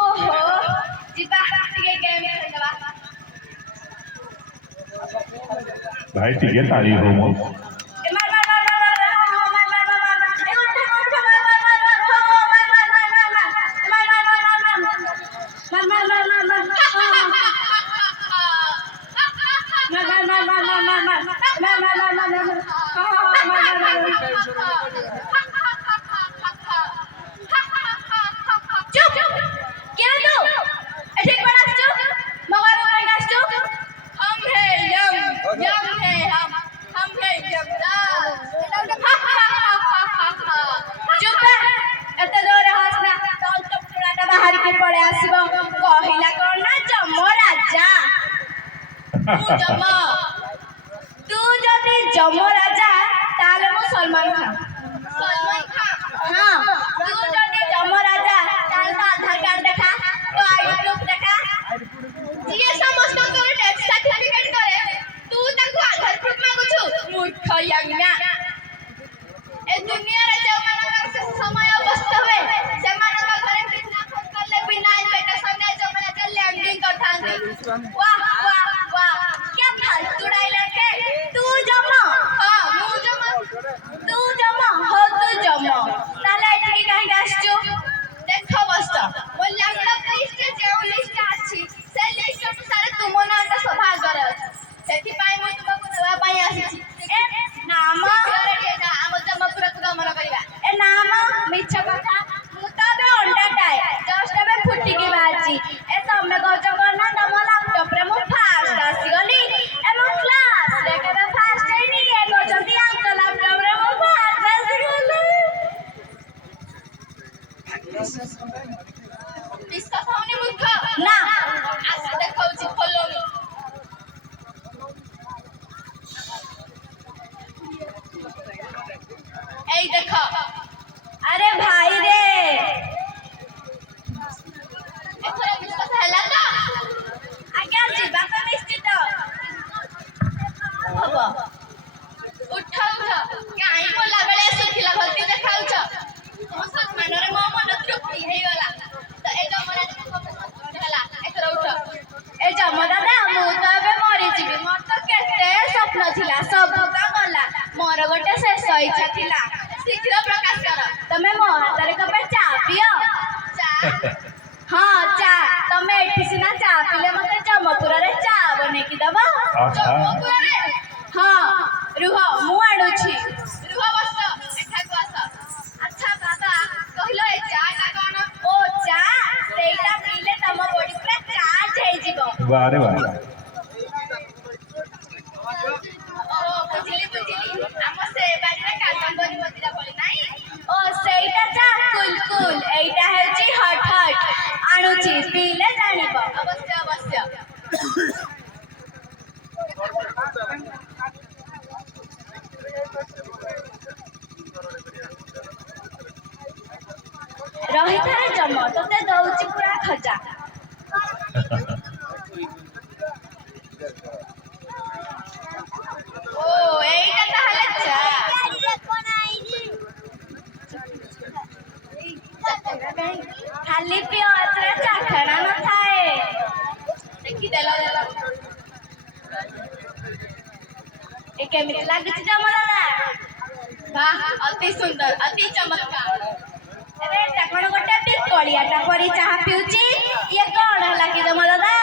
ओहो जिबा ଟିକେ गेम ଖେଳିଦବା। भाई ଟିକେ ताली हो मो पड़े आसब कहला कौन ना जम राजा तू जदि जम राजा ताले मु सलमान खान हाँ तू जदि जम राजा ताले तो आधार कार्ड देखा तो आईडी प्रूफ देखा ये समस्त को डेथ सर्टिफिकेट करे तू ताको आधार प्रूफ मागुछु मूर्ख यंगना ए दुनिया रे जो मानकर से समय अवस्था हुए से मानकर घरे बिना फोन करले बिना इनविटेशन दे जो माने लैंडिंग करथांती वाह वाह वाह क्या फालतू डायलॉग है तू जमा हां मु जमा तू जमा हो तू जमा ताले एठी काहे आछछु देखो बस्त ओ लैपटॉप लिस्ट जे लिस्ट अछि से लिस्ट अनुसार तुम नाटा सभा करे सेठी पाई मु तुमको देवा पाई आछि ए नाम हम जमा पूरा तू गमन करबा ए नाम मिछ कथा मु त बे अंडा टाए जस्ट बे फुटी के बाजी ए तमे गज करना तम लैपटॉप रे मु फास्ट आसी गली ए मु क्लास रे केबे फास्ट हेनी ए गजती अंक लैपटॉप रे मु फास्ट आसी गली इसका फोन मूर्ख ना आसा देखौची फॉलो मी ए देखो अरे भाई रे एथरा विश्वास हला तो आज्ञा जीवा तो निश्चित हबो उठाउ छ काई बोला बेले सुखिला भक्ति देखाउ छ तुम सम्मान रे मो मन तृप्ति हे गला तो ए जमरा हला एथरा उठ ए जमरा ना मु तो बे मरि जीवी मोर तो केते स्वप्न थिला सब का गला मोर गोटे शेष इच्छा थिला शीघ्र प्रकाश कर तमे मो हातरे कपे चा पियो चा हां चा तमे एठी सिना चा पिले मते जमपुर रे चा बने की दबा जमपुर रे हां रुह मु आडुछि रुह बस एठा को आस अच्छा बाबा कहिलो ए चा का कोन ओ चा सेटा पिले तम बॉडी पूरा चार्ज हे जिवो वाह रे वाह हम से बारी रे कादंबरी मतिरा बोली नाही ओ सेटा चा कुल कुल एटा हेची हट हट आणुची पीले जानिबो अवश्य अवश्य रही थारे जम तते दउची पूरा खजा ओ एटा ताहले चा खाली पियो अतरे चाखना न थाए देखि देला देला ए केमिति लागछि जमरा वाह अति सुंदर अति चमत्कार अरे टाकण गोटे बिकलियाटा परी चाहा पिउची ये कोन हला कि जम दादा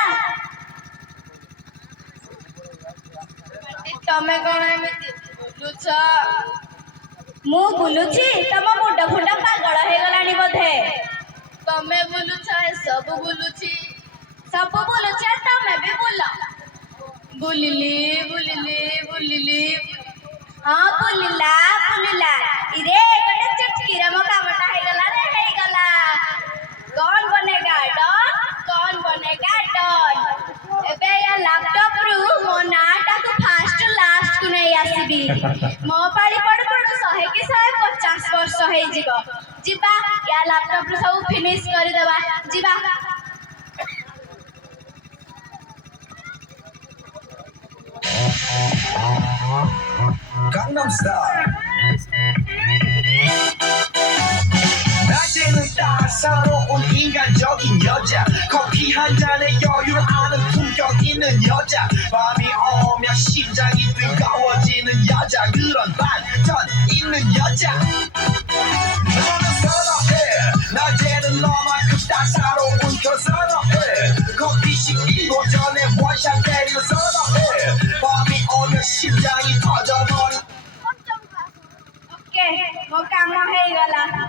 तमे कोन एमिति बुलुछ मु बुलुछि तम मुंड फुंड पागल हे गलानी बोधे तमे बुलुछ सब बुलुछि तमे भी बुला बुलिली बुलिली बुलिली हाँ बुलिला बुलिला इरे गोटे चटकीरा मो कामटा हे गला रे हे गला कौन बनेगा डॉन कौन बनेगा डॉन एबे या लैपटॉप रु मो नाटा को फास्ट लास्ट को नहीं आसीबी मो पाड़ी पड़ पड़ 100 की 150 वर्ष हे जीवो जीवा या लैपटॉप रु सब फिनिश कर देबा जीवा Gangnam Style. 낮에는 따사로운 인간적인 여자 커피 한 잔에 여유를 아는 품격 있는 여자 밤이 오면 심장이 뜨거워지는 여자 그런 반전 있는 여자 너는 선호해 낮에는 너만큼 따사로운 그 선호해 커피 식기도 전에 원샷 때리는 선호해 밤이 오면 심장이 터져버린 ଓକେ ମୋ କାମ ହେଇଗଲା